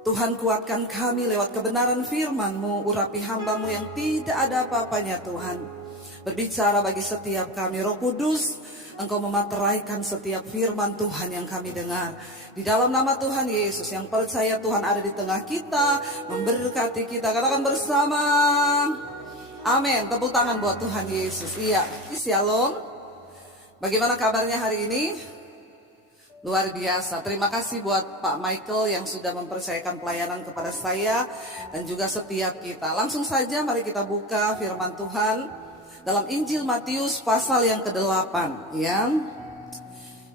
Tuhan, kuatkan kami lewat kebenaran firman-Mu, urapi hamba-Mu yang tidak ada apa-apanya Tuhan. Berbicara bagi setiap kami, Roh Kudus, Engkau memateraikan setiap firman Tuhan yang kami dengar. Di dalam nama Tuhan Yesus, yang percaya Tuhan ada di tengah kita, memberkati kita. Katakan bersama, amin. Tepuk tangan buat Tuhan Yesus. Iya, Shalom. Bagaimana kabarnya hari ini? Luar biasa. Terima kasih buat Pak Michael yang sudah mempercayakan pelayanan kepada saya dan juga setiap kita. Langsung saja mari kita buka firman Tuhan dalam Injil Matius pasal yang ke-8 ya.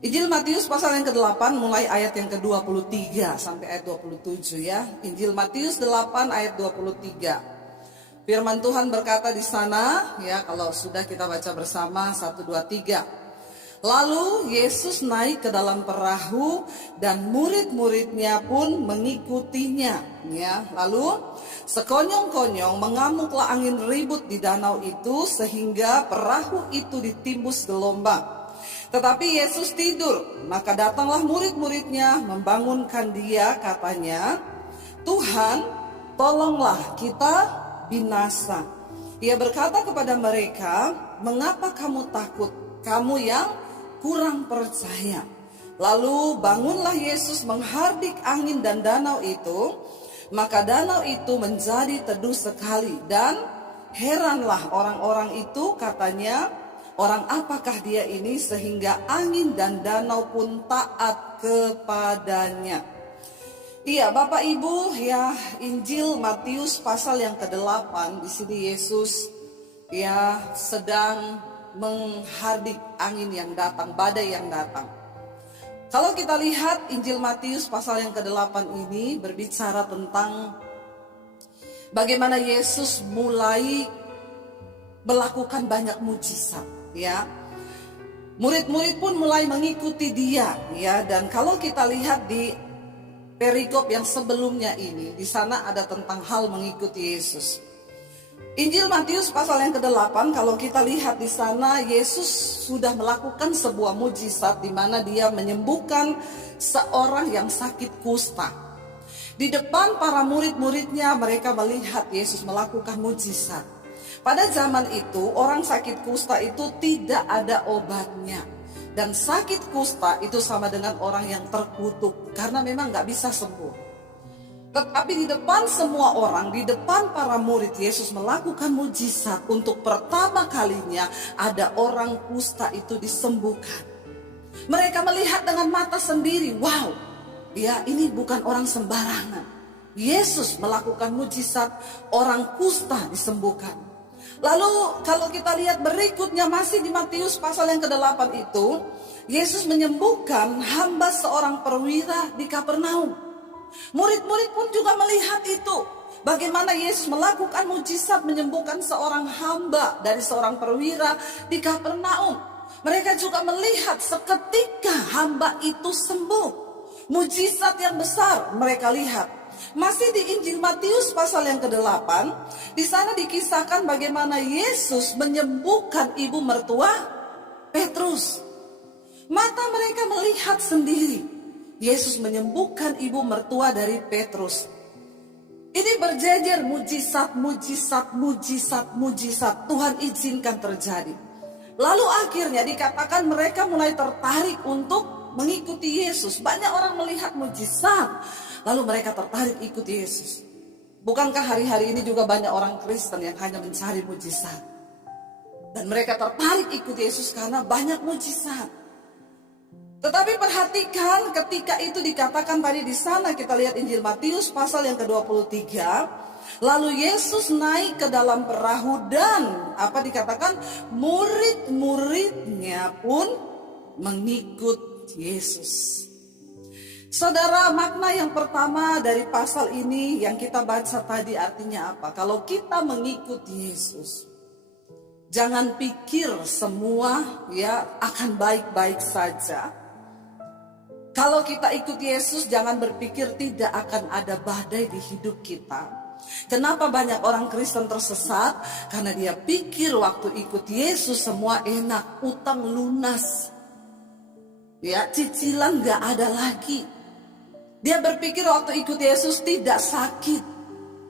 Injil Matius pasal yang ke-8 mulai ayat yang ke-23 sampai ayat 27 ya. Injil Matius 8 ayat 23. Firman Tuhan berkata di sana ya, kalau sudah kita baca bersama 1 2 3. Lalu Yesus naik ke dalam perahu dan murid-muridnya pun mengikutinya ya. Lalu sekonyong-konyong mengamuklah angin ribut di danau itu sehingga perahu itu ditimbus gelombang. Tetapi Yesus tidur, maka datanglah murid-muridnya membangunkan dia, katanya, "Tuhan, tolonglah, kita binasa." Ia berkata kepada mereka, "Mengapa kamu takut, kamu yang kurang percaya?" Lalu bangunlah Yesus menghardik angin dan danau itu, maka danau itu menjadi teduh sekali. Dan heranlah orang-orang itu, katanya, "Orang apakah dia ini sehingga angin dan danau pun taat kepadanya?" Iya, Bapak Ibu ya, Injil Matius pasal yang ke-8, di sini Yesus ya sedang menghardik angin yang datang, badai yang datang. Kalau kita lihat Injil Matius pasal yang ke-8 ini berbicara tentang bagaimana Yesus mulai melakukan banyak mujizat ya. Murid-murid pun mulai mengikuti dia ya, dan kalau kita lihat di perikop yang sebelumnya ini, di sana ada tentang hal mengikuti Yesus. Injil Matius pasal yang ke-8, kalau kita lihat di sana Yesus sudah melakukan sebuah mujizat di mana dia menyembuhkan seorang yang sakit kusta. Di depan para murid-muridnya mereka melihat Yesus melakukan mujizat. Pada zaman itu orang sakit kusta itu tidak ada obatnya. Dan sakit kusta itu sama dengan orang yang terkutuk karena memang gak bisa sembuh. Tetapi di depan semua orang, di depan para murid, Yesus melakukan mujizat. Untuk pertama kalinya ada orang kusta itu disembuhkan. Mereka melihat dengan mata sendiri, wow, ya ini bukan orang sembarangan. Yesus melakukan mujizat, orang kusta disembuhkan. Lalu kalau kita lihat berikutnya masih di Matius pasal yang ke-8 itu, Yesus menyembuhkan hamba seorang perwira di Kapernaum. Murid-murid pun juga melihat itu. Bagaimana Yesus melakukan mujizat menyembuhkan seorang hamba dari seorang perwira di Kapernaum. Mereka juga melihat seketika hamba itu sembuh. Mujizat yang besar mereka lihat. Masih di Injil Matius pasal yang ke-8, di sana dikisahkan bagaimana Yesus menyembuhkan ibu mertua Petrus. Mata mereka melihat sendiri. Yesus menyembuhkan ibu mertua dari Petrus. Ini berjejer mujizat, mujizat, mujizat, mujizat. Tuhan izinkan terjadi. Lalu akhirnya dikatakan mereka mulai tertarik untuk mengikuti Yesus. Banyak orang melihat mujizat, lalu mereka tertarik ikuti Yesus. Bukankah hari-hari ini juga banyak orang Kristen yang hanya mencari mujizat? Dan mereka tertarik ikuti Yesus karena banyak mujizat. Tetapi perhatikan ketika itu dikatakan tadi di sana, kita lihat Injil Matius pasal yang ke-23, lalu Yesus naik ke dalam perahu dan apa dikatakan murid-muridnya pun mengikut Yesus. Saudara, makna yang pertama dari pasal ini yang kita baca tadi artinya apa? Kalau kita mengikuti Yesus, jangan pikir semua ya akan baik-baik saja. Kalau kita ikut Yesus, jangan berpikir tidak akan ada badai di hidup kita. Kenapa banyak orang Kristen tersesat? Karena dia pikir waktu ikut Yesus semua enak, utang lunas. Ya, cicilan gak ada lagi. Dia berpikir waktu ikut Yesus tidak sakit.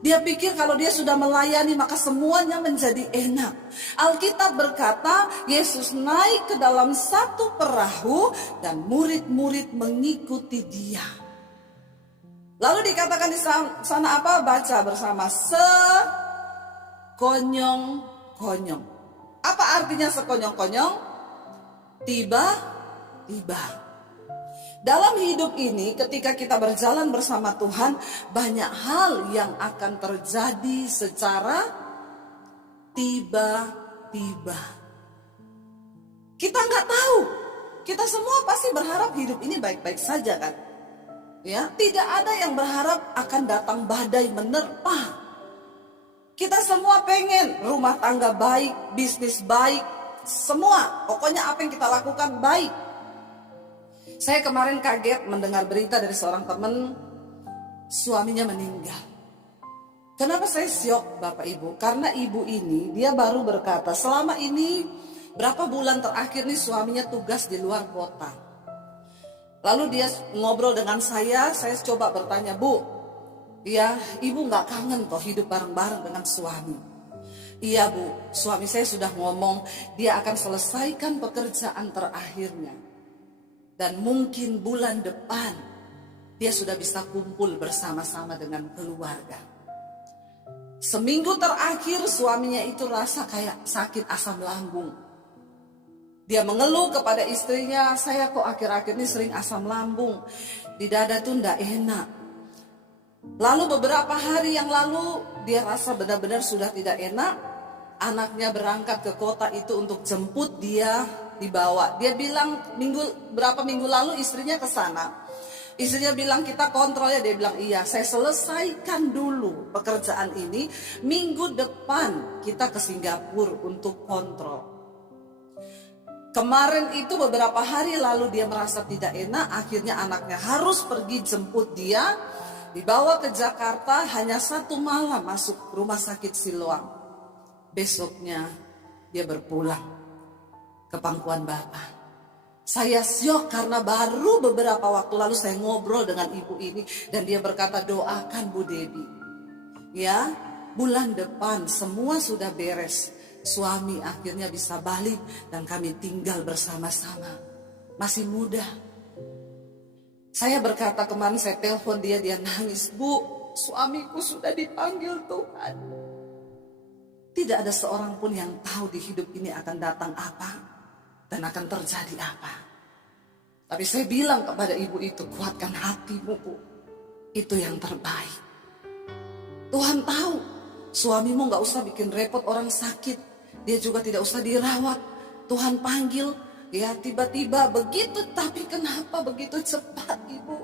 Dia pikir kalau dia sudah melayani maka semuanya menjadi enak. Alkitab berkata Yesus naik ke dalam satu perahu dan murid-murid mengikuti dia. Lalu dikatakan di sana apa? Baca bersama, sekonyong-konyong. Apa artinya sekonyong-konyong? Tiba-tiba. Dalam hidup ini ketika kita berjalan bersama Tuhan, banyak hal yang akan terjadi secara tiba-tiba. Kita nggak tahu. Kita semua pasti berharap hidup ini baik-baik saja kan? Ya, tidak ada yang berharap akan datang badai menerpa. Kita semua pengen rumah tangga baik, bisnis baik, semua. Pokoknya apa yang kita lakukan baik. Saya kemarin kaget mendengar berita dari seorang teman, suaminya meninggal. Kenapa saya syok Bapak Ibu? Karena ibu ini dia baru berkata selama ini berapa bulan terakhir nih suaminya tugas di luar kota. Lalu dia ngobrol dengan saya coba bertanya, Bu, ya ibu gak kangen toh hidup bareng-bareng dengan suami? Iya Bu, suami saya sudah ngomong dia akan selesaikan pekerjaan terakhirnya. Dan mungkin bulan depan dia sudah bisa kumpul bersama-sama dengan keluarga. Seminggu terakhir suaminya itu rasa kayak sakit asam lambung. Dia mengeluh kepada istrinya, saya kok akhir-akhir ini sering asam lambung. Di dada tuh ndak enak. Lalu beberapa hari yang lalu dia rasa benar-benar sudah tidak enak. Anaknya berangkat ke kota itu untuk jemput dia, dibawa. Dia bilang berapa minggu lalu istrinya ke sana. Istrinya bilang kita kontrol ya. Dia bilang iya, saya selesaikan dulu pekerjaan ini. Minggu depan kita ke Singapura untuk kontrol. Kemarin itu beberapa hari lalu dia merasa tidak enak. Akhirnya anaknya harus pergi jemput dia. Dibawa ke Jakarta, hanya 1 malam masuk rumah sakit Siloam. Besoknya dia berpulang ke pangkuan Bapa. Saya syok karena baru beberapa waktu lalu saya ngobrol dengan ibu ini. Dan dia berkata doakan Bu Debbie. Ya, bulan depan semua sudah beres. Suami akhirnya bisa balik dan kami tinggal bersama-sama. Masih muda. Saya berkata kemarin saya telepon dia nangis. Bu, suamiku sudah dipanggil Tuhan. Tidak ada seorang pun yang tahu di hidup ini akan datang apa dan akan terjadi apa. Tapi saya bilang kepada ibu itu, kuatkan hatimu Bu. Itu yang terbaik. Tuhan tahu suamimu gak usah bikin repot orang sakit. Dia juga tidak usah dirawat. Tuhan panggil, ya tiba-tiba begitu. Tapi kenapa begitu cepat Ibu?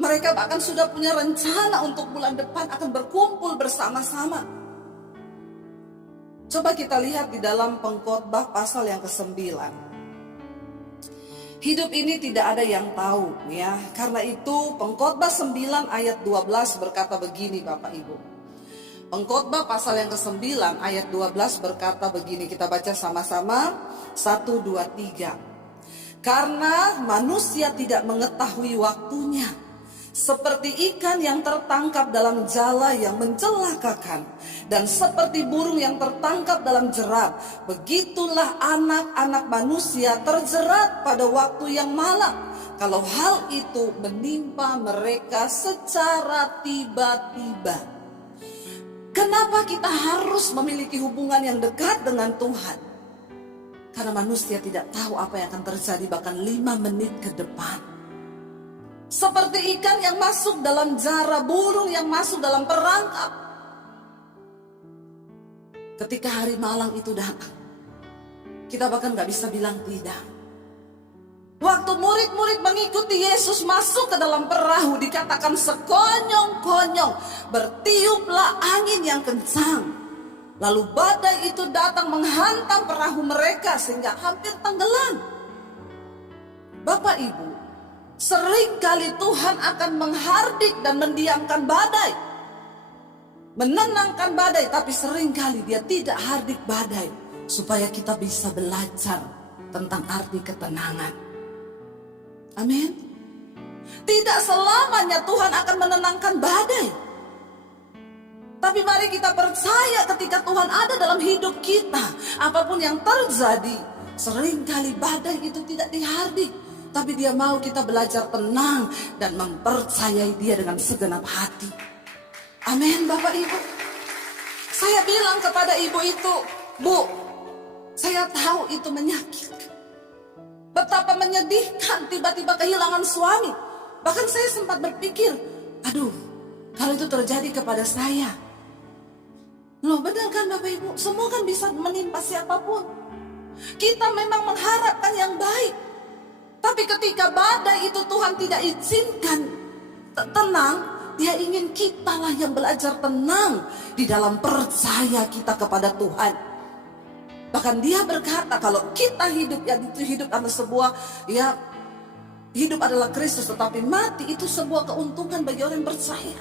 Mereka bahkan sudah punya rencana untuk bulan depan akan berkumpul bersama-sama. Coba kita lihat di dalam Pengkhotbah pasal yang ke-9. Hidup ini tidak ada yang tahu ya. Karena itu Pengkhotbah 9 ayat 12 berkata begini Bapak Ibu. Pengkhotbah pasal yang ke-9 ayat 12 berkata begini, kita baca sama-sama 1, 2, 3. Karena manusia tidak mengetahui waktunya, seperti ikan yang tertangkap dalam jala yang mencelakakan, dan seperti burung yang tertangkap dalam jerat, begitulah anak-anak manusia terjerat pada waktu yang malang. Kalau hal itu menimpa mereka secara tiba-tiba. Kenapa kita harus memiliki hubungan yang dekat dengan Tuhan? Karena manusia tidak tahu apa yang akan terjadi bahkan 5 menit ke depan. Seperti ikan yang masuk dalam jara, burung yang masuk dalam perangkap. Ketika hari malang itu datang, kita bahkan gak bisa bilang tidak. Waktu murid-murid mengikuti Yesus masuk ke dalam perahu, dikatakan sekonyong-konyong, bertiuplah angin yang kencang. Lalu badai itu datang menghantam perahu mereka sehingga hampir tenggelam. Bapak Ibu, seringkali Tuhan akan menghardik dan mendiamkan badai, menenangkan badai, tapi seringkali Dia tidak hardik badai supaya kita bisa belajar tentang arti ketenangan. Amin. Tidak selamanya Tuhan akan menenangkan badai. Tapi mari kita percaya ketika Tuhan ada dalam hidup kita, apapun yang terjadi, seringkali badai itu tidak dihardik, tapi Dia mau kita belajar tenang dan mempercayai Dia dengan segenap hati. Amin, Bapak Ibu. Saya bilang kepada ibu itu, Bu, saya tahu itu menyakitkan. Betapa menyedihkan tiba-tiba kehilangan suami. Bahkan saya sempat berpikir, aduh, kalau itu terjadi kepada saya. Loh, benar kan Bapak Ibu? Semua kan bisa menimpa siapapun. Kita memang mengharapkan yang baik. Tapi ketika badai itu Tuhan tidak izinkan tenang, Dia ingin kita lah yang belajar tenang di dalam percaya kita kepada Tuhan. Bahkan Dia berkata kalau kita hidup, ya itu hidup adalah sebuah, ya hidup adalah Kristus, tetapi mati itu sebuah keuntungan bagi orang yang percaya.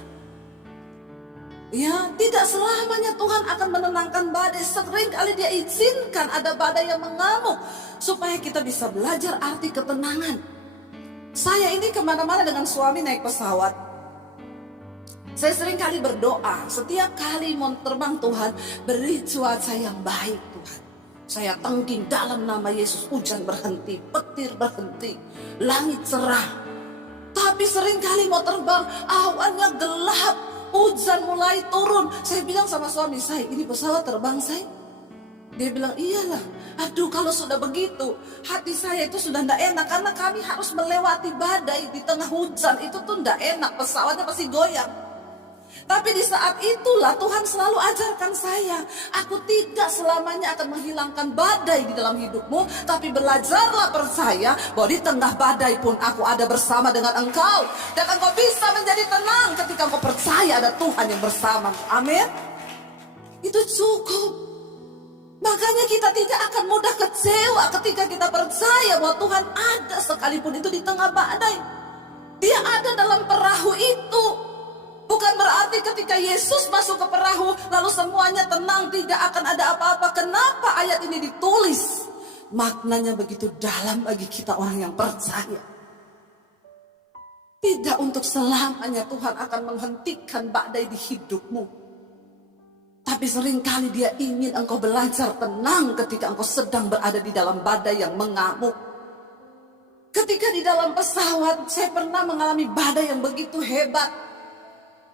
Ya, tidak selamanya Tuhan akan menenangkan badai. Seringkali Dia izinkan ada badai yang mengamuk supaya kita bisa belajar arti ketenangan. Saya ini kemana-mana dengan suami naik pesawat. Saya seringkali berdoa, setiap kali mau terbang, Tuhan beri cuaca yang baik Tuhan. Saya tengking dalam nama Yesus, hujan berhenti, petir berhenti, langit cerah. Tapi seringkali mau terbang, awannya gelap, hujan mulai turun. Saya bilang sama suami saya, ini pesawat terbang saya. Dia bilang, iyalah. Aduh, kalau sudah begitu, hati saya itu sudah tidak enak. Karena kami harus melewati badai di tengah hujan. Itu tuh tidak enak, pesawatnya pasti goyang. Tapi di saat itulah Tuhan selalu ajarkan saya, aku tidak selamanya akan menghilangkan badai di dalam hidupmu, tapi belajarlah percaya bahwa di tengah badai pun aku ada bersama dengan engkau. Dan engkau bisa menjadi tenang ketika engkau percaya ada Tuhan yang bersama. Amin. Itu cukup. Makanya kita tidak akan mudah kecewa ketika kita percaya bahwa Tuhan ada sekalipun itu di tengah badai. Dia ada dalam perahu itu. Bukan berarti ketika Yesus masuk ke perahu lalu semuanya tenang, tidak akan ada apa-apa. Kenapa ayat ini ditulis? Maknanya begitu dalam bagi kita orang yang percaya. Tidak untuk selamanya Tuhan akan menghentikan badai di hidupmu. Tapi seringkali Dia ingin engkau belajar tenang ketika engkau sedang berada di dalam badai yang mengamuk. Ketika di dalam pesawat, saya pernah mengalami badai yang begitu hebat.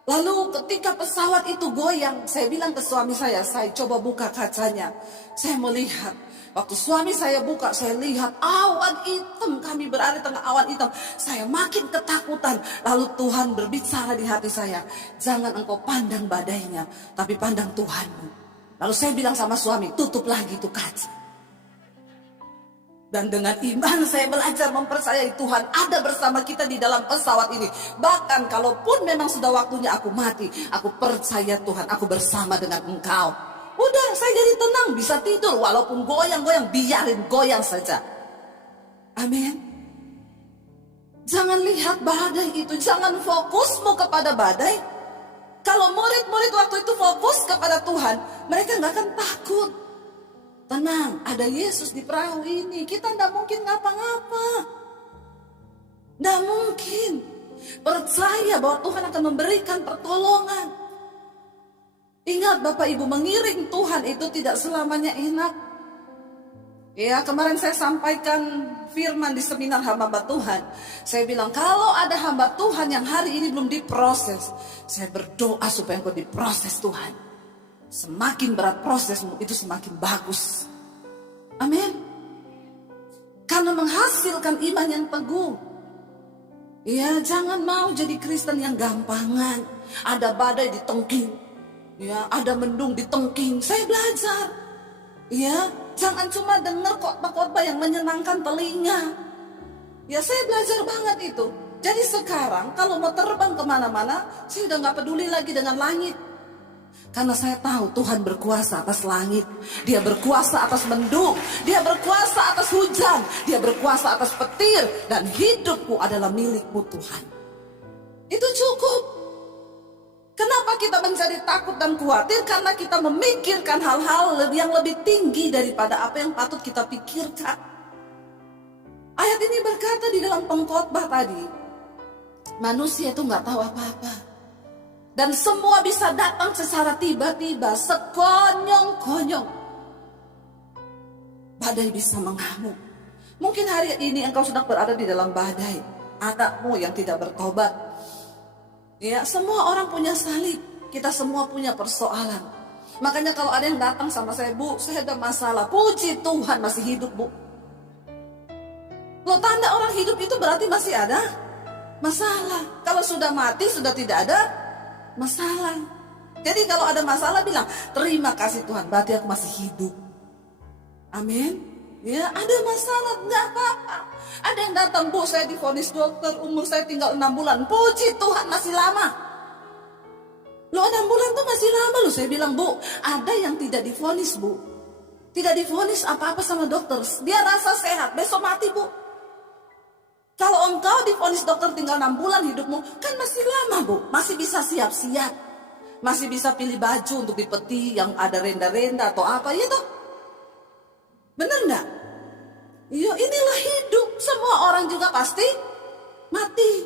Lalu ketika pesawat itu goyang, saya bilang ke suami saya coba buka kacanya. Saya melihat, waktu suami saya buka, saya lihat awan hitam, kami berada di tengah awan hitam. Saya makin ketakutan. Lalu Tuhan berbicara di hati saya, jangan engkau pandang badainya, tapi pandang Tuhanmu. Lalu saya bilang sama suami, tutup lagi itu kaca. Dan dengan iman saya belajar mempercayai Tuhan ada bersama kita di dalam pesawat ini. Bahkan kalaupun memang sudah waktunya aku mati, aku percaya Tuhan, aku bersama dengan engkau. Udah, saya jadi tenang, bisa tidur walaupun goyang-goyang, biarin goyang saja. Amin. Jangan lihat badai itu, jangan fokusmu kepada badai. Kalau murid-murid waktu itu fokus kepada Tuhan, mereka nggak akan takut. Tenang, ada Yesus di perahu ini. Kita tidak mungkin ngapa-ngapa. Tidak mungkin. Percaya bahwa Tuhan akan memberikan pertolongan. Ingat Bapak Ibu, mengiring Tuhan itu tidak selamanya enak. Ya, kemarin saya sampaikan firman di seminar hamba Tuhan. Saya bilang, kalau ada hamba Tuhan yang hari ini belum diproses, saya berdoa supaya engkau diproses Tuhan. Semakin berat prosesmu itu semakin bagus. Amin. Karena menghasilkan iman yang teguh. Ya, jangan mau jadi Kristen yang gampangan. Ada badai ditengking. Ya, ada mendung ditengking. Saya belajar. Ya, jangan cuma dengar khotbah-khotbah yang menyenangkan telinga. Ya, saya belajar banget itu. Jadi sekarang kalau mau terbang kemana-mana, saya udah gak peduli lagi dengan langit. Karena saya tahu Tuhan berkuasa atas langit. Dia berkuasa atas mendung. Dia berkuasa atas hujan. Dia berkuasa atas petir. Dan hidupku adalah milikmu Tuhan. Itu cukup. Kenapa kita menjadi takut dan khawatir? Karena kita memikirkan hal-hal yang lebih tinggi daripada apa yang patut kita pikirkan. Ayat ini berkata di dalam pengkhotbah tadi, Manusia itu nggak tahu apa-apa. Dan semua bisa datang secara tiba-tiba, sekonyong-konyong. Badai bisa mengamuk. Mungkin hari ini engkau sedang berada di dalam badai. Anakmu yang tidak bertobat. Ya, semua orang punya salib. Kita semua punya persoalan. Makanya kalau ada yang datang sama saya, Bu, saya ada masalah. Puji Tuhan masih hidup, Bu. Loh, tanda orang hidup itu berarti masih ada masalah. Kalau sudah mati, sudah tidak ada masalah. Jadi kalau ada masalah bilang, terima kasih Tuhan, berarti aku masih hidup. Amin. Ya, ada masalah, enggak apa-apa. Ada yang datang, Bu, saya divonis dokter, umur saya tinggal 6 bulan. Puji Tuhan, masih lama. Loh, 6 bulan tuh masih lama loh. Saya bilang, Bu, ada yang tidak divonis, Bu. Tidak divonis apa-apa sama dokter. Dia rasa sehat, besok mati, Bu. Kalau engkau divonis dokter tinggal 6 bulan hidupmu, kan masih lama, Bu. Masih bisa siap-siap. Masih bisa pilih baju untuk di peti yang ada renda-renda atau apa, ya toh? Bener enggak? Ya, inilah hidup. Semua orang juga pasti mati.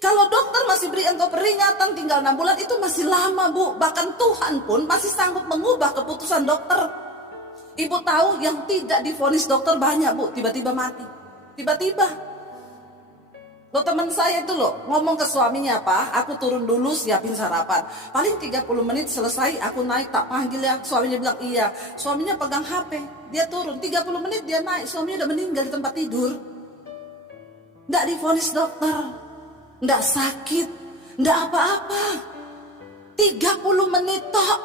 Kalau dokter masih beri engkau peringatan tinggal 6 bulan, itu masih lama, Bu. Bahkan Tuhan pun masih sanggup mengubah keputusan dokter. Ibu tahu yang tidak divonis dokter banyak, Bu, tiba-tiba mati. Tiba-tiba. Loh, teman saya itu loh ngomong ke suaminya, apa? Aku turun dulu siapin sarapan. Paling 30 menit selesai, aku naik tak panggil ya. Suaminya bilang iya. Suaminya pegang HP. Dia turun 30 menit dia naik. Suaminya udah meninggal di tempat tidur. Nggak divonis dokter. Nggak sakit. Nggak apa-apa. 30 menit tok.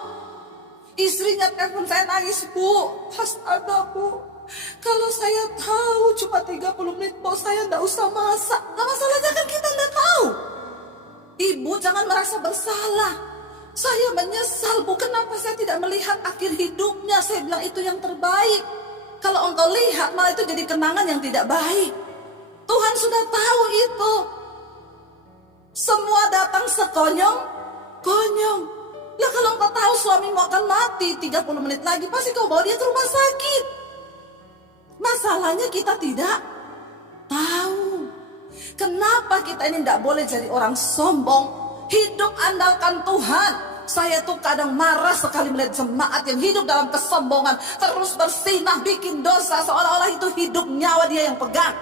Istrinya telepon saya nangis, Bu. Astaga, Bu. Kalau saya tahu cuma 30 menit, bos saya nggak usah masak. Nah, masalahnya kan kita nggak tahu. Ibu jangan merasa bersalah. Saya menyesal, Bu, kenapa saya tidak melihat akhir hidupnya. Saya bilang itu yang terbaik. Kalau engkau lihat malah itu jadi kenangan yang tidak baik. Tuhan sudah tahu itu. Semua datang sekonyong-konyong. Lah kalau engkau tahu suamimu akan mati 30 menit lagi, pasti kau bawa dia ke rumah sakit. Masalahnya kita tidak tahu. Kenapa kita ini tidak boleh jadi orang sombong? Hidup andalkan Tuhan. Saya tuh kadang marah sekali melihat jemaat yang hidup dalam kesombongan, terus bersinah, bikin dosa, seolah-olah itu hidup nyawa dia yang pegang.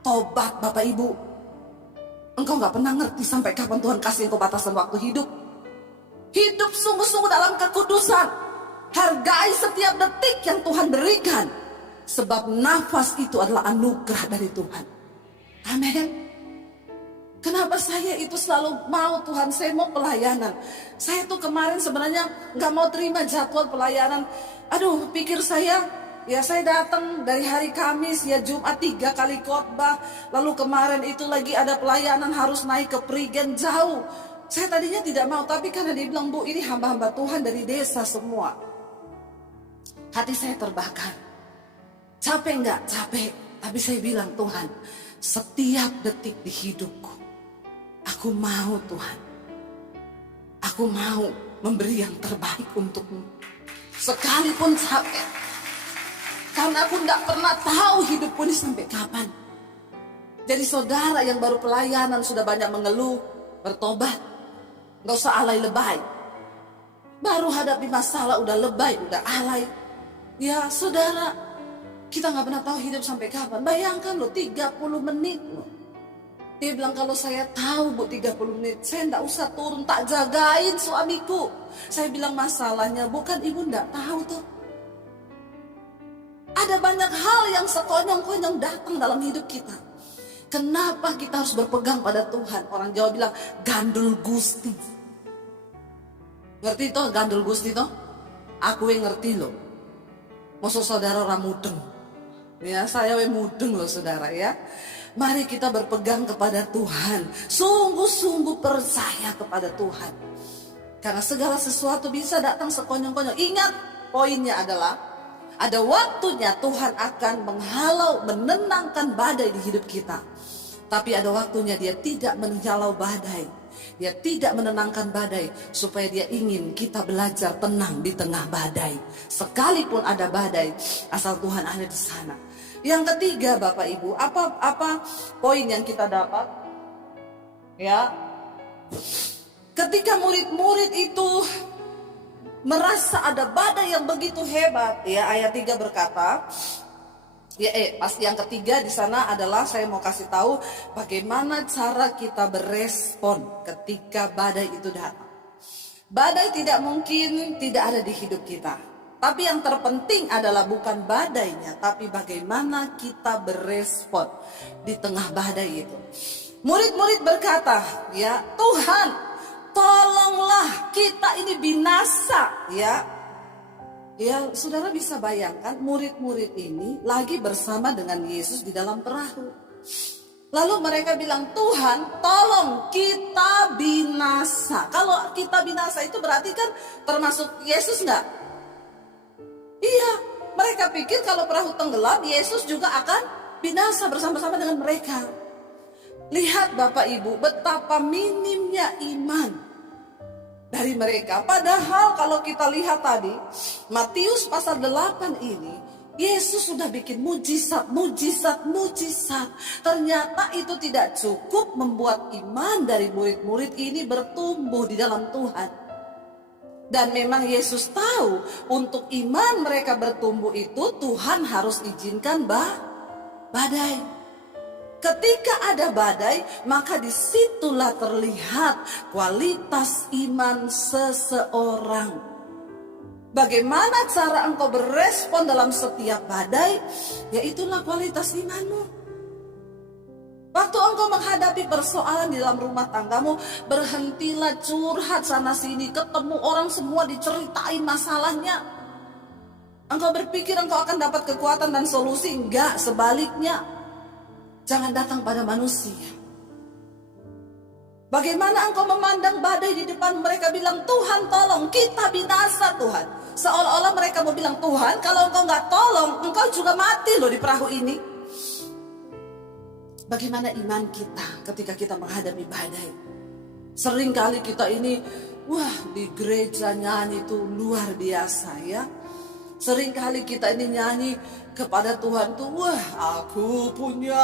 Tobat, Bapak Ibu. Engkau gak pernah ngerti sampai kapan Tuhan kasih engkau batasan waktu hidup. Hidup sungguh-sungguh dalam kekudusan. Hargai setiap detik yang Tuhan berikan. Sebab nafas itu adalah anugerah dari Tuhan. Amin. Kenapa saya itu selalu mau, Tuhan, saya mau pelayanan. Saya tuh kemarin sebenarnya gak mau terima jadwal pelayanan. Aduh, pikir saya, ya saya datang dari hari Kamis, ya Jumat 3 kali khotbah. Lalu kemarin itu lagi ada pelayanan harus naik ke Prigen jauh. Saya tadinya tidak mau, tapi karena dia bilang, Bu, ini hamba-hamba Tuhan dari desa semua. Hati saya terbakar. Capek enggak? Capek. Tapi saya bilang, Tuhan, setiap detik di hidupku, aku mau, Tuhan. Aku mau memberi yang terbaik untukmu. Sekalipun capek. Karena aku enggak pernah tahu hidupku ini sampai kapan. Jadi saudara yang baru pelayanan sudah banyak mengeluh, bertobat. Enggak usah alay lebay. Baru hadapi masalah udah lebay, udah alay. Ya saudara, kita nggak pernah tahu hidup sampai kapan. Bayangkan loh, 30 menit loh. Dia bilang, kalau saya tahu, Bu, 30 menit, saya nggak usah turun, tak jagain suamiku. Saya bilang, masalahnya bukan ibu nggak tahu tuh. Ada banyak hal yang sekonyong-konyong datang dalam hidup kita. Kenapa kita harus berpegang pada Tuhan? Orang Jawa bilang, gandul gusti. Ngerti toh gandul gusti toh? Aku yang ngerti loh. Maksud saudara orang mudeng. Ya, saya mudeng loh saudara ya. Mari kita berpegang kepada Tuhan. Sungguh-sungguh percaya kepada Tuhan. Karena segala sesuatu bisa datang sekonyong-konyong. Ingat, poinnya adalah ada waktunya Tuhan akan menghalau, menenangkan badai di hidup kita. Tapi ada waktunya dia tidak menghalau badai. Dia tidak menenangkan badai supaya dia ingin kita belajar tenang di tengah badai. Sekalipun ada badai, asal Tuhan ada di sana. Yang ketiga, Bapak Ibu, apa poin yang kita dapat? Ya, ketika murid-murid itu merasa ada badai yang begitu hebat, ya, ayat 3 berkata, pas yang ketiga di sana adalah saya mau kasih tahu bagaimana cara kita berespon ketika badai itu datang. Badai tidak mungkin tidak ada di hidup kita. Tapi yang terpenting adalah bukan badainya, tapi bagaimana kita berespon di tengah badai itu. Murid-murid berkata, ya, Tuhan, tolonglah kita ini binasa, ya. Ya, saudara bisa bayangkan murid-murid ini lagi bersama dengan Yesus di dalam perahu. Lalu mereka bilang, Tuhan tolong kita binasa. Kalau kita binasa itu berarti kan termasuk Yesus enggak? Iya, mereka pikir kalau perahu tenggelam Yesus juga akan binasa bersama-sama dengan mereka. Lihat Bapak Ibu betapa minimnya iman dari mereka. Padahal kalau kita lihat tadi Matius pasal 8 ini, Yesus sudah bikin mujizat. Ternyata itu tidak cukup membuat iman dari murid-murid ini bertumbuh di dalam Tuhan. Dan memang Yesus tahu untuk iman mereka bertumbuh itu Tuhan harus izinkan badai. Ketika ada badai, maka disitulah terlihat kualitas iman seseorang. Bagaimana cara engkau berespon dalam setiap badai? Yaitulah kualitas imanmu. Waktu engkau menghadapi persoalan di dalam rumah tanggamu, berhentilah curhat sana sini, ketemu orang semua diceritain masalahnya. Engkau berpikir engkau akan dapat kekuatan dan solusi? Enggak, sebaliknya. Jangan datang pada manusia. Bagaimana engkau memandang badai di depan mereka bilang, Tuhan tolong kita binasa Tuhan. Seolah-olah mereka mau bilang, Tuhan kalau engkau gak tolong, engkau juga mati loh di perahu ini. Bagaimana iman kita ketika kita menghadapi badai? Seringkali kita ini, di gereja nyanyi itu luar biasa ya. Seringkali kita ini nyanyi kepada Tuhan tuh, aku punya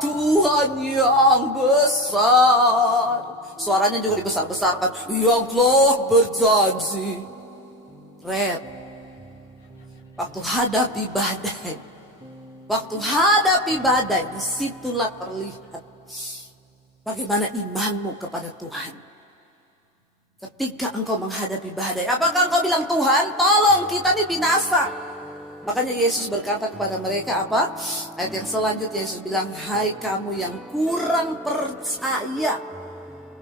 Tuhan yang besar. Suaranya juga dibesar-besarkan, yang telah berjanji. Red, waktu hadapi badai, disitulah terlihat bagaimana imanmu kepada Tuhan. Ketika engkau menghadapi badai, apakah engkau bilang, Tuhan tolong kita ini binasa? Makanya Yesus berkata kepada mereka apa? Ayat yang selanjutnya Yesus bilang, hai kamu yang kurang percaya.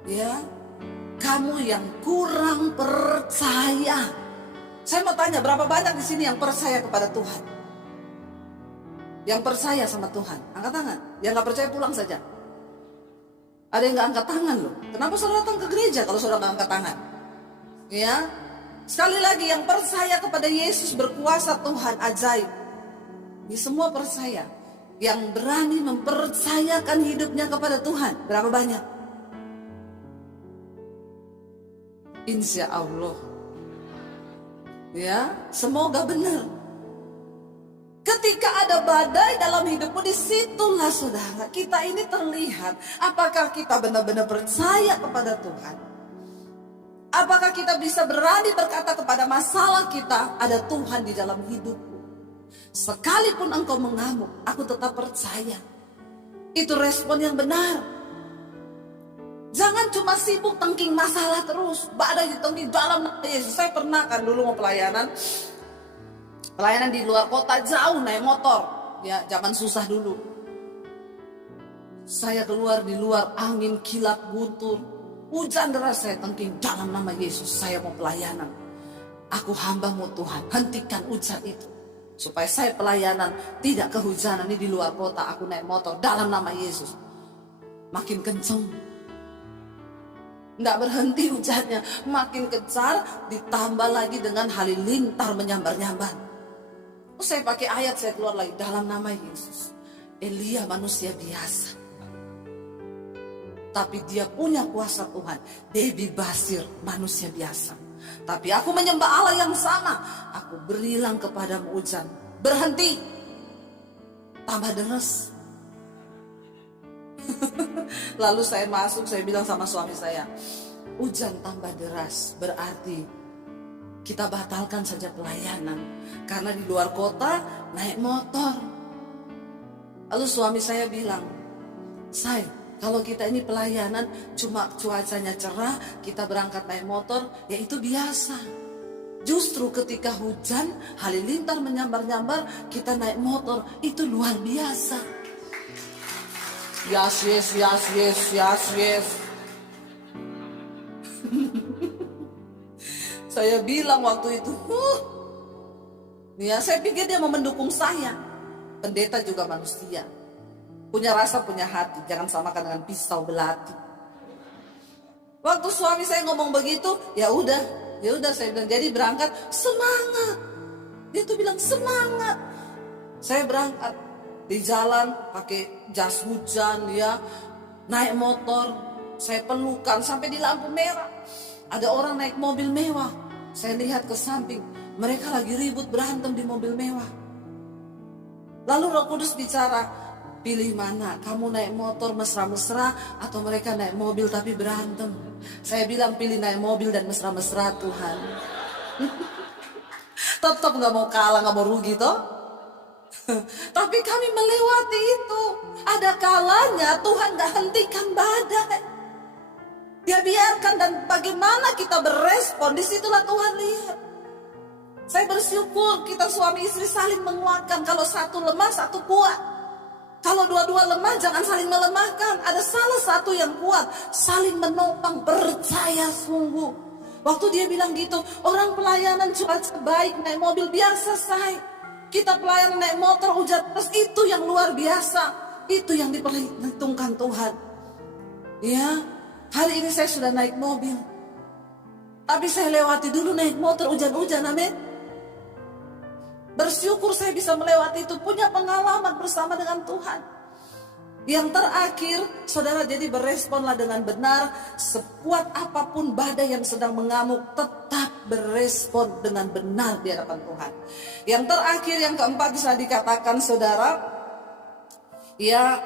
Ya, kamu yang kurang percaya. Saya mau tanya, berapa banyak di sini yang percaya kepada Tuhan? Yang percaya sama Tuhan, angkat tangan. Yang gak percaya pulang saja. Ada yang gak angkat tangan loh. Kenapa saudara datang ke gereja kalau saudara gak angkat tangan? Ya, sekali lagi yang percaya kepada Yesus berkuasa Tuhan ajaib. Ini semua percaya. Yang berani mempercayakan hidupnya kepada Tuhan, berapa banyak? Insya Allah. Ya, semoga benar. Ketika ada badai dalam hidupmu, disitulah saudara kita ini terlihat apakah kita benar-benar percaya kepada Tuhan. Apakah kita bisa berani berkata kepada masalah kita, ada Tuhan di dalam hidupku. Sekalipun engkau mengamuk, aku tetap percaya. Itu respon yang benar. Jangan cuma sibuk tengking masalah terus, badai ditengking dalam nama Yesus. Saya pernah kan dulu mau pelayanan di luar kota jauh naik motor, ya zaman susah dulu. Saya keluar di luar, angin kilat guntur, hujan deras, saya tengking dalam nama Yesus. Saya mau pelayanan, aku hambamu Tuhan, hentikan hujan itu supaya saya pelayanan tidak kehujanan. Ini di luar kota, aku naik motor dalam nama Yesus. Makin kenceng, nggak berhenti hujannya, makin kencang, ditambah lagi dengan halilintar menyambar-nyambar. Saya pakai ayat, saya keluar lagi dalam nama Yesus. Elia manusia biasa, tapi dia punya kuasa Tuhan. Debbie Basir manusia biasa, tapi aku menyembah Allah yang sama. Aku berilang kepadamu hujan, berhenti, tambah deras. Lalu saya masuk, saya bilang sama suami saya, hujan tambah deras, berarti kita batalkan saja pelayanan. Karena di luar kota naik motor. Lalu suami saya bilang, Say, kalau kita ini pelayanan cuma cuacanya cerah, kita berangkat naik motor, ya itu biasa. Justru ketika hujan, halilintar menyambar-nyambar, kita naik motor, itu luar biasa. Yes, yes, yes, yes, yes, yes. Saya bilang waktu itu, ya saya pikir dia mau mendukung saya. Pendeta juga manusia. Punya rasa, punya hati, jangan samakan dengan pisau belati. Waktu suami saya ngomong begitu, ya udah saya bilang, jadi berangkat, semangat. Dia tuh bilang semangat. Saya berangkat di jalan pakai jas hujan ya, naik motor, saya pelukan sampai di lampu merah. Ada orang naik mobil mewah. Saya lihat ke samping, mereka lagi ribut berantem di mobil mewah. Lalu Roh Kudus bicara, pilih mana? Kamu naik motor mesra-mesra atau mereka naik mobil tapi berantem? Saya bilang pilih naik mobil dan mesra-mesra Tuhan. Tetap gak mau kalah, gak mau rugi toh. Tapi kami melewati itu. Ada kalanya Tuhan gak hentikan badai. Dia biarkan, dan bagaimana kita berespon, disitulah Tuhan lihat. Saya bersyukur kita suami istri saling menguatkan. Kalau satu lemah, satu kuat. Kalau dua-dua lemah, jangan saling melemahkan. Ada salah satu yang kuat, saling menopang, percaya sungguh. Waktu dia bilang gitu, orang pelayanan cuaca baik, naik mobil biasa say. Kita pelayanan naik motor hujan terus, itu yang luar biasa. Itu yang diperhitungkan Tuhan. Ya, hari ini saya sudah naik mobil. Tapi saya lewati dulu naik motor hujan-hujan, amin. Bersyukur saya bisa melewati itu, punya pengalaman bersama dengan Tuhan. Yang terakhir, saudara, jadi beresponlah dengan benar. Sekuat apapun badai yang sedang mengamuk, tetap berespon dengan benar di hadapan Tuhan. Yang terakhir, yang keempat bisa dikatakan saudara, ya,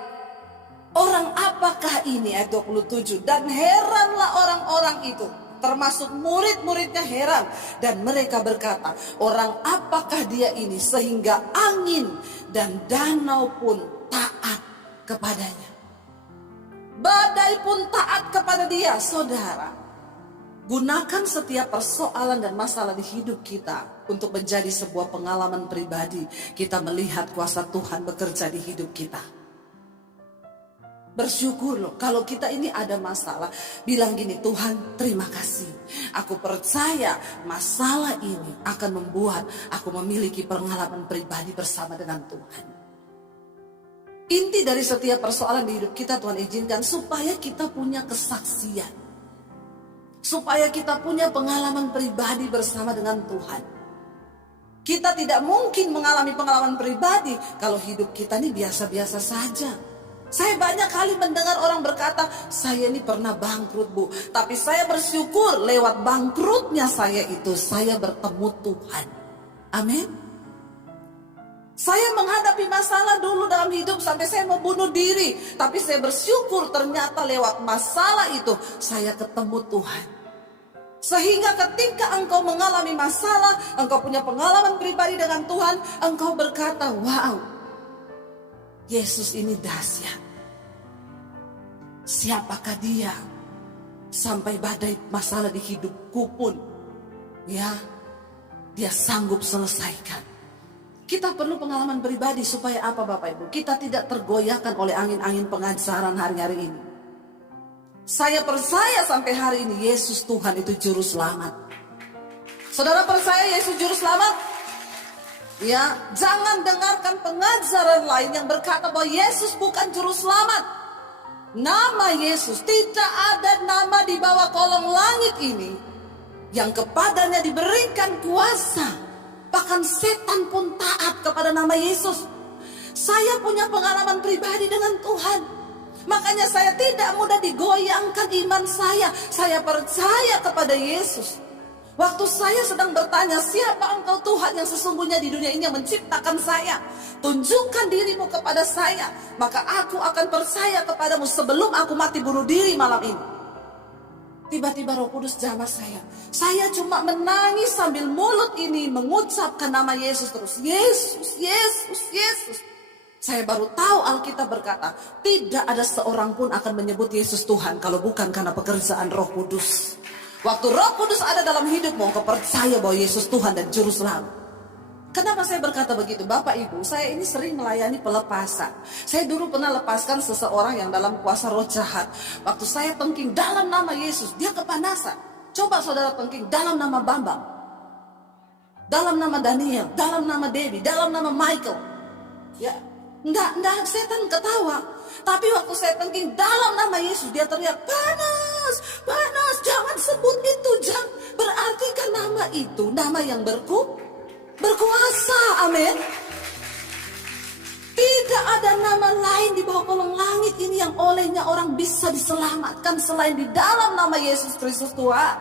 orang apakah ini ayat 27, dan heranlah orang-orang itu, termasuk murid-muridnya heran, dan mereka berkata, orang apakah dia ini sehingga angin dan danau pun taat kepadanya. Badai pun taat kepada dia. Saudara, gunakan setiap persoalan dan masalah di hidup kita untuk menjadi sebuah pengalaman pribadi. Kita melihat kuasa Tuhan bekerja di hidup kita. Bersyukur loh, kalau kita ini ada masalah, bilang gini, Tuhan terima kasih. Aku percaya masalah ini akan membuat aku memiliki pengalaman pribadi bersama dengan Tuhan. Inti dari setiap persoalan di hidup kita, Tuhan izinkan supaya kita punya kesaksian. Supaya kita punya pengalaman pribadi bersama dengan Tuhan. Kita tidak mungkin mengalami pengalaman pribadi kalau hidup kita ini biasa-biasa saja. Saya banyak kali mendengar orang berkata, saya ini pernah bangkrut bu. Tapi saya bersyukur lewat bangkrutnya saya itu, saya bertemu Tuhan. Amin. Saya menghadapi masalah dulu dalam hidup sampai saya mau bunuh diri. Tapi saya bersyukur ternyata lewat masalah itu saya ketemu Tuhan. Sehingga ketika engkau mengalami masalah, engkau punya pengalaman pribadi dengan Tuhan, engkau berkata, wow, Yesus ini dahsyat. Siapakah dia? Sampai badai masalah di hidupku pun, ya, dia sanggup selesaikan. Kita perlu pengalaman pribadi supaya apa Bapak Ibu? Kita tidak tergoyahkan oleh angin-angin pengajaran hari-hari ini. Saya percaya sampai hari ini Yesus Tuhan itu juru selamat. Saudara percaya Yesus juru selamat? Ya, jangan dengarkan pengajaran lain yang berkata bahwa Yesus bukan juru selamat. Nama Yesus, tidak ada nama di bawah kolong langit ini yang kepadanya diberikan kuasa. Bahkan setan pun taat kepada nama Yesus. Saya punya pengalaman pribadi dengan Tuhan. Makanya saya tidak mudah digoyangkan iman saya. Saya percaya kepada Yesus. Waktu saya sedang bertanya, siapa engkau Tuhan yang sesungguhnya di dunia ini yang menciptakan saya? Tunjukkan dirimu kepada saya, maka aku akan percaya kepadamu sebelum aku mati bunuh diri malam ini. Tiba-tiba Roh Kudus jamah saya. Saya cuma menangis sambil mulut ini mengucapkan nama Yesus terus. Yesus, Yesus, Yesus. Saya baru tahu Alkitab berkata, tidak ada seorang pun akan menyebut Yesus Tuhan kalau bukan karena pekerjaan Roh Kudus. Waktu Roh Kudus ada dalam hidupmu, engkau percaya bahwa Yesus Tuhan dan Juru Selamat. Kenapa saya berkata begitu? Bapak Ibu, saya ini sering melayani pelepasan. Saya dulu pernah lepaskan seseorang yang dalam kuasa roh jahat. Waktu saya tengking dalam nama Yesus, dia kepanasan. Coba saudara tengking dalam nama Bambang, dalam nama Daniel, dalam nama Debbie, dalam nama Michael. Ya, enggak, setan ketawa. Tapi waktu saya tengking dalam nama Yesus, dia teriak, panas, panas, jangan sebut itu, jangan. Berarti kan nama itu, nama yang berkuasa, amin. Tidak ada nama lain di bawah kolong langit ini yang olehnya orang bisa diselamatkan selain di dalam nama Yesus Kristus Tuhan.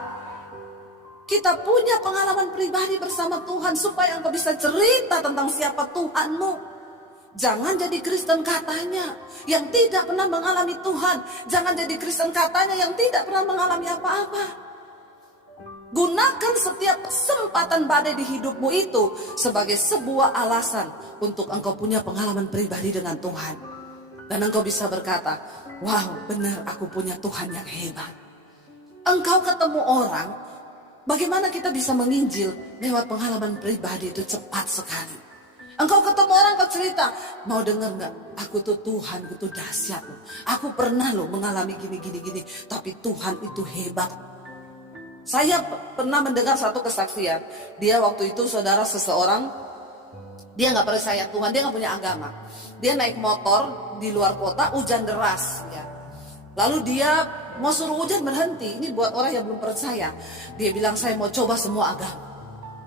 Kita punya pengalaman pribadi bersama Tuhan supaya engkau bisa cerita tentang siapa Tuhanmu. Jangan jadi Kristen katanya yang tidak pernah mengalami Tuhan. Jangan jadi Kristen katanya yang tidak pernah mengalami apa-apa. Gunakan setiap kesempatan badai di hidupmu itu sebagai sebuah alasan untuk engkau punya pengalaman pribadi dengan Tuhan. Dan engkau bisa berkata, wow, benar aku punya Tuhan yang hebat. Engkau ketemu orang, bagaimana kita bisa menginjil lewat pengalaman pribadi itu cepat sekali. Engkau ketemu orang, kau cerita, mau dengar gak? Aku tuh Tuhan, aku tuh dahsyat. Aku pernah loh mengalami gini, tapi Tuhan itu hebat. Saya pernah mendengar satu kesaksian. Dia waktu itu saudara seseorang, dia gak percaya Tuhan, dia gak punya agama. Dia naik motor di luar kota, hujan deras. Ya. Lalu dia mau suruh hujan berhenti. Ini buat orang yang belum percaya. Dia bilang, saya mau coba semua agama.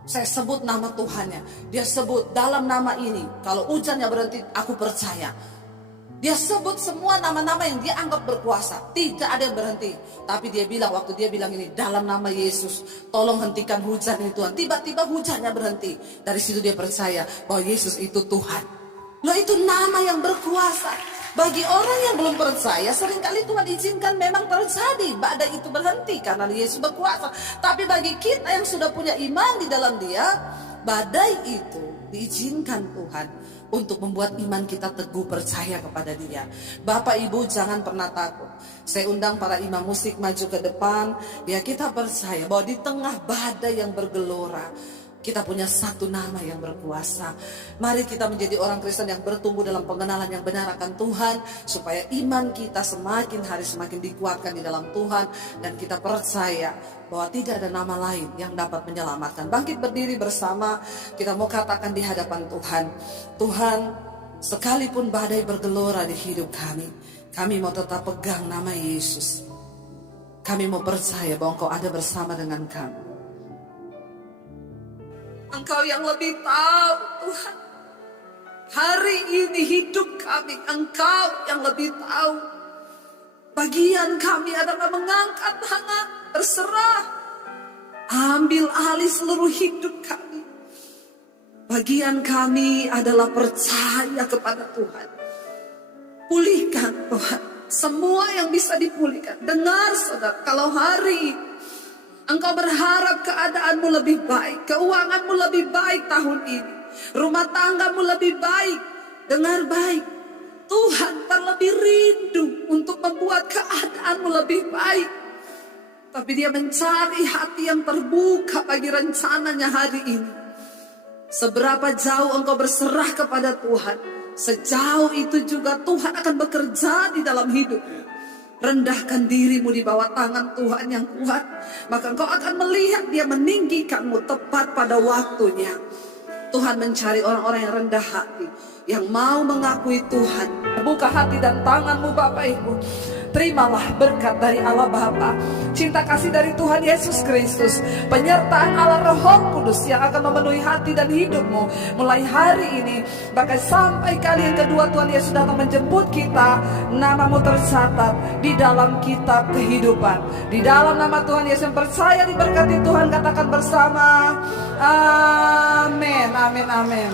Saya sebut nama Tuhannya. Dia sebut dalam nama ini, kalau hujannya berhenti, aku percaya. Dia sebut semua nama-nama yang dia anggap berkuasa. Tidak ada yang berhenti. Tapi dia bilang, waktu dia bilang ini, dalam nama Yesus, tolong hentikan hujan ini Tuhan. Tiba-tiba hujannya berhenti. Dari situ dia percaya bahwa Yesus itu Tuhan. Loh, itu nama yang berkuasa. Bagi orang yang belum percaya, seringkali Tuhan izinkan memang terjadi badai itu berhenti karena Yesus berkuasa. Tapi bagi kita yang sudah punya iman di dalam Dia, badai itu diizinkan Tuhan untuk membuat iman kita teguh percaya kepada Dia. Bapak Ibu jangan pernah takut. Saya undang para imam musik maju ke depan. Ya, kita percaya bahwa di tengah badai yang bergelora, kita punya satu nama yang berkuasa. Mari kita menjadi orang Kristen yang bertumbuh dalam pengenalan yang benar akan Tuhan, supaya iman kita semakin hari semakin dikuatkan di dalam Tuhan. Dan kita percaya bahwa tidak ada nama lain yang dapat menyelamatkan. Bangkit berdiri bersama, kita mau katakan di hadapan Tuhan. Tuhan, sekalipun badai bergelora di hidup kami mau tetap pegang nama Yesus. Kami mau percaya bahwa Engkau ada bersama dengan kami. Engkau yang lebih tahu Tuhan. Hari ini hidup kami, Engkau yang lebih tahu. Bagian kami adalah mengangkat tangan, berserah. Ambil alih seluruh hidup kami. Bagian kami adalah percaya kepada Tuhan. Pulihkan Tuhan semua yang bisa dipulihkan. Dengar saudara, kalau hari ini engkau berharap keadaanmu lebih baik, keuanganmu lebih baik tahun ini, rumah tanggamu lebih baik, dengar baik. Tuhan terlebih rindu untuk membuat keadaanmu lebih baik. Tapi Dia mencari hati yang terbuka bagi rencananya hari ini. Seberapa jauh engkau berserah kepada Tuhan, sejauh itu juga Tuhan akan bekerja di dalam hidupmu. Rendahkan dirimu di bawah tangan Tuhan yang kuat, maka engkau akan melihat Dia meninggikanmu tepat pada waktunya. Tuhan mencari orang-orang yang rendah hati, yang mau mengakui Tuhan. Buka hati dan tanganmu Bapak Ibu. terimalah berkat dari Allah Bapa, cinta kasih dari Tuhan Yesus Kristus, penyertaan Allah Roh Kudus yang akan memenuhi hati dan hidupmu mulai hari ini, bahkan sampai kali yang kedua Tuhan Yesus datang menjemput kita. Namamu tercatat di dalam kitab kehidupan. Di dalam nama Tuhan Yesus yang percaya diberkati Tuhan, katakan bersama, amin, amin, amin.